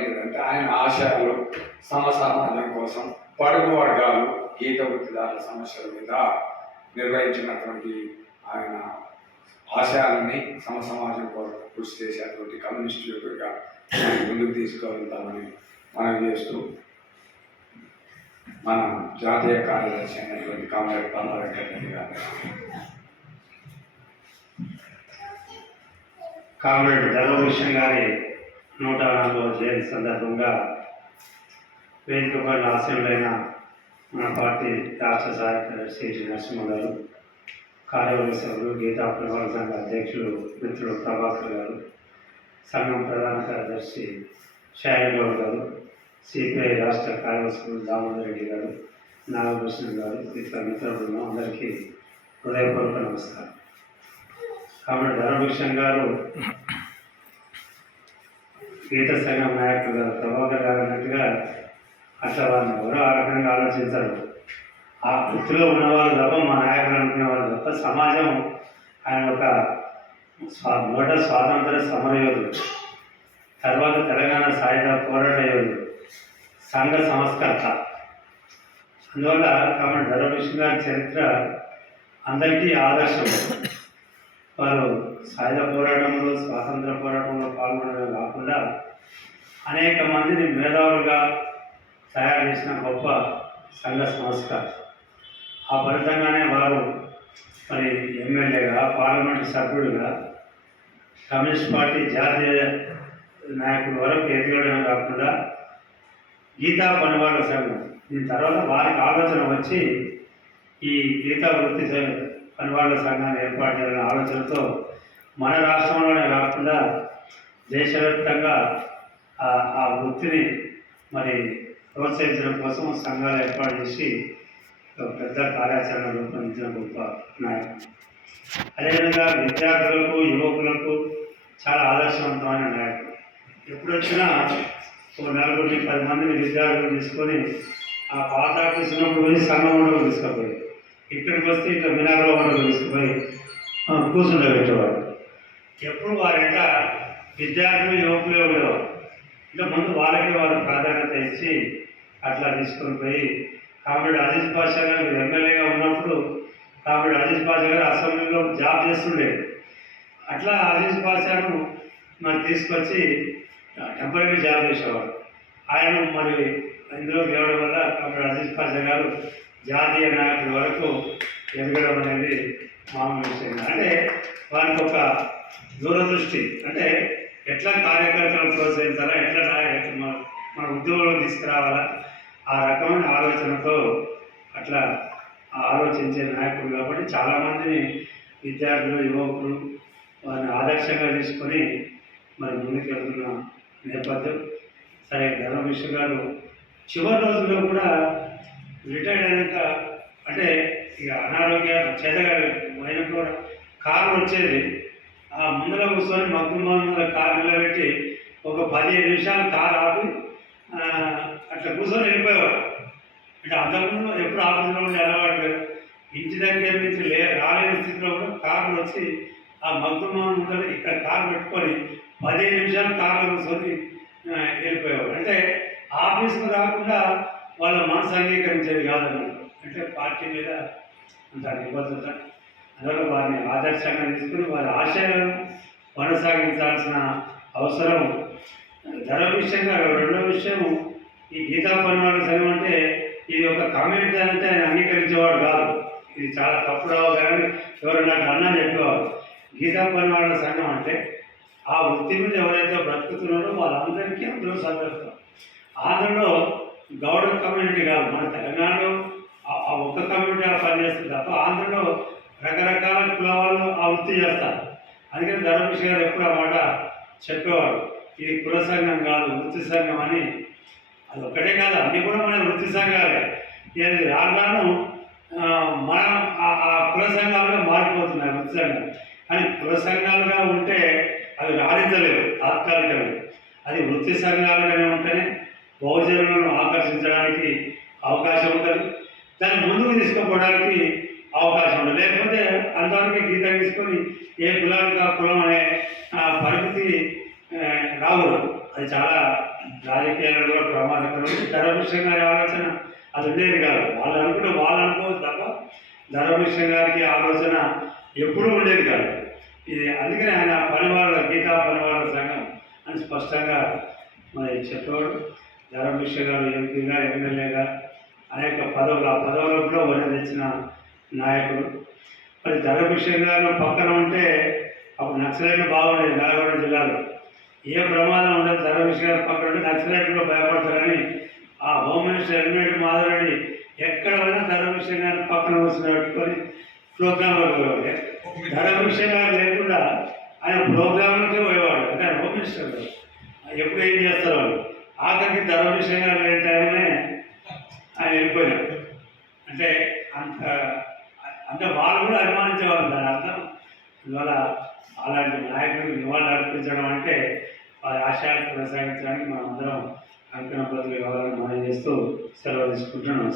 నిర్వహించారు. అంటే ఆయన ఆశయాలు సమాజం కోసం పడుగు వర్గాలు గీత వృత్తిదారుల సమస్యల మీద నిర్వహించినటువంటి ఆయన ఆశయాలని సమాజం కోసం కృషి చేసేటువంటి కమ్యూనిస్ట్ యువకుడిగా ముందుకు తీసుకువెళ్తామని మనం చేస్తూ మన జాతీయ కార్యదర్శి అయినటువంటి కామరేడ్ పల్లా వెంకటరెడ్డి గారు, కామ్రేడ్ ధర్మభూషణ్ గారి 104వ జయంతి సందర్భంగా వేదికపై ఆశయులైన మన పార్టీ రాష్ట్ర సహాయ కార్యదర్శి నరసింహ గారు, కార్యవర్గ సభ్యులు, గీతా ప్రవాహ సంఘ అధ్యక్షులు మిత్రులు ప్రభాకర్ గారు, సంఘం ప్రధాన కార్యదర్శి షాయగౌడ్ గారు, సిపిఐ రాష్ట్ర కార్యదర్శులు దామోదర్ రెడ్డి గారు, నాగభూషణ గారు, ఇతర మిత్రులు అందరికీ హృదయపూర్వక నమస్కారం. కాబట్టి ధర్మభూషణ్ గారు గీత సంఘం నాయకులు గారు ప్రభాకర్ గారు అన్నట్టుగా అట్లా వారిని ఎవరో ఆ రకంగా ఆలోచించారు. ఆ వృత్తిలో ఉన్నవాళ్ళు తప్ప మా నాయకులు అనుకునేవాళ్ళు తప్ప సమాజం ఆయన ఒక మొదట స్వాతంత్ర సమరయోధుడు, తర్వాత తెలంగాణ సాయుధ పోరాట యోధుడు, సంఘ సంస్కర్త. అందువల్ల కాబట్టి ధర్మభూషణ్ గారి చరిత్ర అందరికీ ఆదర్శం. వారు సాయుధ పోరాటంలో స్వాతంత్ర పోరాటంలో పాల్గొనడమే కాకుండా అనేక మందిని మేధావులుగా తయారు చేసిన గొప్ప సంఘ సంస్కర్త. ఆ ఫలితంగానే వారు మరి ఎమ్మెల్యేగా, పార్లమెంటు సభ్యుడిగా, కమ్యూనిస్ట్ పార్టీ జాతీయ నాయకుల వరకు ఎదగడమే కాకుండా గీతా పనివాళ్ళ సంఘం, దీని తర్వాత వారికి ఆలోచన వచ్చి ఈ గీతా వృత్తి పనివాళ్ళ సంఘాన్ని ఏర్పాటు చేయాలనే ఆలోచనతో మన రాష్ట్రంలోనే కాకుండా దేశవ్యాప్తంగా ఆ వృత్తిని మరి ప్రోత్సహించడం కోసం సంఘాలు ఏర్పాటు చేసి పెద్ద కార్యాచరణ రూపొందించిన గొప్ప నాయకుడు. అదేవిధంగా విద్యార్థులకు, యువకులకు చాలా ఆదర్శవంతమైన నాయకుడు. ఎప్పుడు వచ్చినా ఒక 4-10 మందిని విద్యార్థులు తీసుకొని ఆ పాత ఆఫీస్ ఉన్నప్పుడు పోయి సంఘం ఉండవు తీసుకుపోయి, ఇక్కడికి వస్తే ఇట్లా మినార్లో ఉండవు తీసుకుపోయి కూర్చుండబెట్టేవారు. ఎప్పుడు వారంట విద్యార్థులు, యువకులే ఉండేవారు. ఇంకా ముందు వాళ్ళకి వాళ్ళు ప్రాధాన్యత ఇచ్చి అట్లా తీసుకొని పోయి కామ్రేడ్ అజీజ్ పాషా గారు ఎమ్మెల్యేగా ఉన్నప్పుడు కామ్రేడ్ అజీజ్ పాషా గారు అసెంబ్లీలో జాబ్ చేస్తుండేది. అట్లా అజీజ్ పాషాను మరి తీసుకొచ్చి టెంపరీ జాబ్ చేసేవాడు. ఆయన మరి ఇందులో తేవడం వల్ల కామ్రేడ్ అజీజ్ పాషా గారు జాతీయ నాయకుడి వరకు ఎదగడం అనేది మామూలు విషయం. అంటే వారికి ఒక దూరదృష్టి, అంటే ఎట్లా కార్యకర్తలను ప్రోత్సహించాలా, ఎట్లా మన ఉద్యోగంలో తీసుకురావాలా, ఆ రకమైన ఆలోచనతో అట్లా ఆలోచించే నాయకుడు. కాబట్టి చాలామందిని విద్యార్థులు, యువకులు వారిని ఆదర్శంగా తీసుకొని మరి ముందుకెళ్తున్న నేపథ్యం. సరే, ధర్మభూషణ్ గారు చివరి రోజుల్లో కూడా రిటైర్డ్ అయినాక, అంటే ఇక అనారోగ్య చేతగారు అయినా కూడా కారు వచ్చేది, ఆ ముందర కూర్చొని ముందర కారు నిలబెట్టి ఒక 15 నిమిషాలు కారు ఆపి అట్లా కూర్చొని వెళ్ళిపోయేవాడు. అంటే అంతకుముందు ఎప్పుడు ఆఫీసులో ఉండే అలవాటు లేదు. ఇంటి దగ్గర నుంచి రాలేని స్థితిలో కూడా కార్లు వచ్చి ఆ మగ్గుమాన్ ముందర ఇక్కడ కారు పెట్టుకొని 15 నిమిషాలు కార్లో కూర్చొని వెళ్ళిపోయేవాడు. అంటే ఆఫీసుకు రాకుండా వాళ్ళ మనసు అంగీకరించేది కాదన్నమాట. అంటే పార్టీ మీద అంత నిబద్ధత. అందువల్ల వారిని ఆదర్శంగా తీసుకుని వారి ఆశయాలను కొనసాగించాల్సిన అవసరం ధర్మభూషణ్ గారు. రెండో విషయం, ఈ గీతా పనివాళ్ళ సంఘం అంటే ఇది ఒక కమ్యూనిటీ అంటే ఆయన అంగీకరించేవాడు కాదు. ఇది చాలా తప్పు రావు కానీ ఎవరు నాకు అన్నా చెప్పేవారు. గీతా పనివాళ్ళ సంఘం అంటే ఆ వృత్తి మీద ఎవరైతే బ్రతుకుతున్నారో వాళ్ళందరికీ అందులో సభ్యత్వం. ఆంధ్రలో గౌడ కమ్యూనిటీ కాదు, మన తెలంగాణలో ఆ ఒక్క కమ్యూనిటీ పనిచేస్తుంది తప్ప ఆంధ్రలో రకరకాల కుల వాళ్ళు ఆ వృత్తి చేస్తారు. అందుకని ధర్మభూషణ్ గారు ఎప్పుడు ఆ మాట చెప్పేవారు, ఇది కుల సంఘం కాదు, వృత్తి సంఘం అని. అది ఒక్కటే కాదు, అన్నీ కూడా మన వృత్తి సంఘాలే. ఇది రాను మనం ఆ కుల సంఘాలుగా మారిపోతున్నాయి వృత్తి సంఘం. కానీ కుల సంఘాలుగా ఉంటే అవి రాణించలేవు తాత్కాలికమే. అది వృత్తి సంఘాలుగానే ఉంటేనే బహుజనులను ఆకర్షించడానికి అవకాశం ఉంటుంది, దాన్ని ముందుకు తీసుకుపోవడానికి అవకాశం ఉంటుంది. లేకపోతే అంతవరకు గీతం తీసుకొని ఏ కులానికి ఆ కులం అనే పరిమితి రాకూడదు. అది చాలా రాజకీయాలలో కూడా ప్రమాదకరం. ధర్మభూషణ్ గారి ఆలోచన అది ఉండేది కాదు. వాళ్ళు అనుకోవచ్చు తప్ప ధర్మభూషణ్ గారికి ఆలోచన ఎప్పుడూ ఉండేది కాదు. ఇది అందుకని ఆయన పనివాళ్ళ గీతా పనివాళ్ళ సంఘం అని స్పష్టంగా మరి చెప్పేవాడు. ధర్మభూషణ్ గారు ఎంపీగా ఎమ్మెల్యేగా అనేక పదవులు ఆ పదవులకు కూడా వన తెచ్చిన నాయకుడు. మరి ధర్మభూషణ్ గారు పక్కన ఉంటే అప్పుడు నక్సలైట్లు బాగుండేది నల్గొండ జిల్లాలో. ఏ ప్రమాదం ఉండదు ధర్మభూషణ్ గారు పక్కన ఉంటే నక్సలైట్లు భయపడతారని ఆ హోమ్ మినిస్టర్ ఎల్మెడి మాధవరెడ్డి ఎక్కడ పోయినా ధర్మభూషణ్ గారిని పక్కన కూర్చుని పెట్టుకొని ప్రోగ్రాంలో పోయేవాడు. ధర్మభూషణ్ గారు లేకుండా ఆయన ప్రోగ్రాంలకే పోయేవాడు. అంటే ఆయన హోమ్ మినిస్టర్ ఎప్పుడు ఏం చేస్తారు వాళ్ళు. ఆఖరికి ధర్మభూషణ్ గారు లేని టైంలోనే ఆయన వెళ్ళిపోయినాడు. అంటే అంటే వాళ్ళు కూడా అభిమానించేవాళ్ళు. దాని అర్థం అందువల్ల అలాంటి నాయకులకు నివాళులు అర్పించడం అంటే వారి ఆశయాలు కొనసాగించడానికి మనం అందరం అంకణ బదులు కావాలని మనం చేస్తూ సెలవు తీసుకుంటున్నాం.